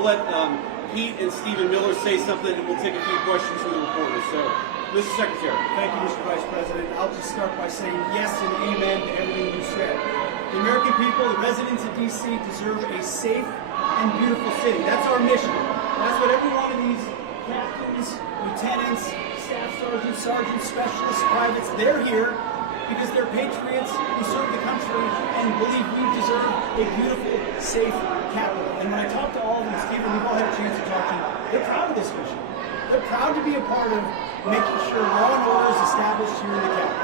I'll let Pete and Stephen Miller say something, and we'll take a few questions from the reporters. So, Mr. Secretary. Thank you, Mr. Vice President. I'll just start by saying yes and amen to everything you said. The American people, the residents of D.C. deserve a safe and beautiful city. That's our mission. That's what every one of these captains, lieutenants, staff sergeants, specialists, privates, they're here because they're patriots who serve the country and believe we deserve a beautiful, safe capital. And when I talk to all of them, Stephen, we've all had a chance to talk to them, they're proud of this mission. They're proud to be a part of making sure law and order is established here in the capital.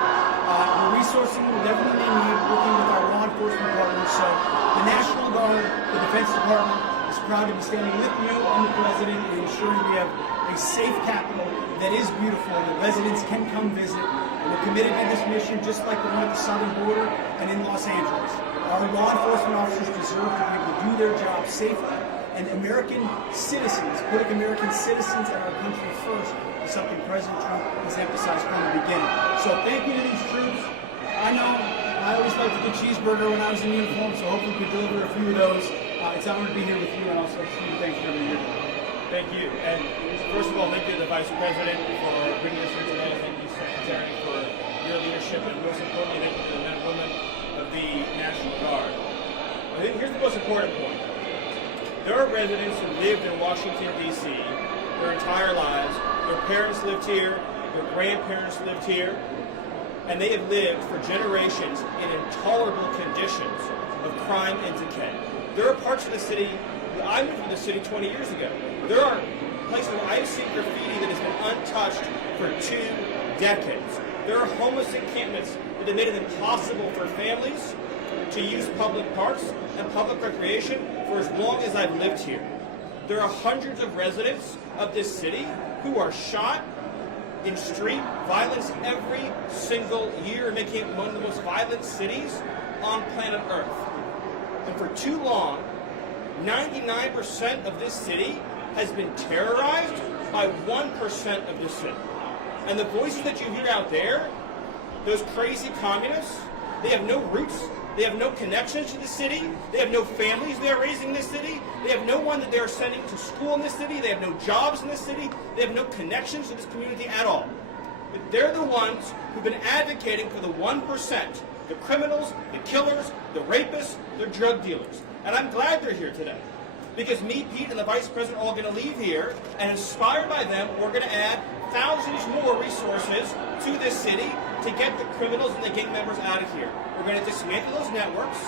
We're resourcing with everything they need, working with our law enforcement partners. So the National Guard, the Defense Department is proud to be standing with you and the President in ensuring we have a safe capital that is beautiful and the residents can come visit. And we're committed to this mission just like the one at the southern border and in Los Angeles. Our law enforcement officers deserve to be able to do their job safely, and American citizens, putting American citizens and our country first, is something President Trump has emphasized from the beginning. So thank you to these troops. I know I always liked a good cheeseburger when I was in uniform, so hopefully we could deliver a few of those. It's an honor to be here with you, and also Steve, thanks for everything you're doing. Thank you. And first of all, thank you to the Vice President for bringing us here today. Thank you, Secretary, for your leadership, and most importantly, thank you to the men and women of the National Guard. I think here's the most important point. There are residents who lived in Washington, D.C. their entire lives. Their parents lived here, their grandparents lived here, and they have lived for generations in intolerable conditions of crime and decay. There are parts of the city, I moved to the city 20 years ago. There are places where I've seen graffiti that has been untouched for 2 decades. There are homeless encampments that have made it impossible for families to use public parks and public recreation for as long as I've lived here. There are hundreds of residents of this city who are shot in street violence every single year, making it one of the most violent cities on planet Earth. And for too long, 99% of this city has been terrorized by 1% of this city. And the voices that you hear out there, those crazy communists, they have no roots, they have no connections to the city, they have no families they're raising in this city, they have no one that they're sending to school in this city, they have no jobs in this city, they have no connections to this community at all. But they're the ones who've been advocating for the 1%, the criminals, the killers, the rapists, the drug dealers. And I'm glad they're here today. Because me, Pete, and the Vice President are all going to leave here, and inspired by them, we're going to add thousands more resources to this city to get the criminals and the gang members out of here. We're going to dismantle those networks,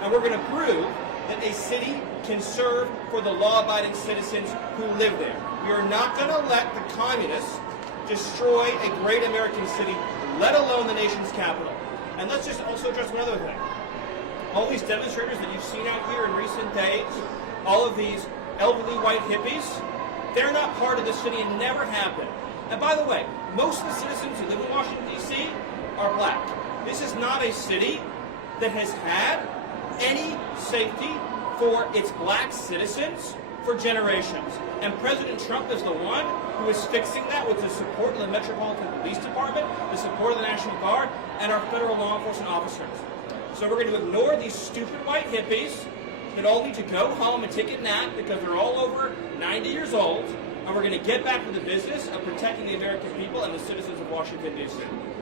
and we're going to prove that a city can serve for the law-abiding citizens who live there. We are not going to let the communists destroy a great American city, let alone the nation's capital. And let's just also address one other thing. All these demonstrators that you've seen out here in recent days, all of these elderly white hippies, they're not part of the city and never have been. And by the way, most of the citizens who live in Washington, D.C. are black. This is not a city that has had any safety for its black citizens for generations. And President Trump is the one who is fixing that with the support of the Metropolitan Police Department, the support of the National Guard, and our federal law enforcement officers. So we're going to ignore these stupid white hippies that all need to go home and take a nap because they're all over 90 years old, and we're going to get back to the business of protecting the American people and the citizens of Washington, D.C.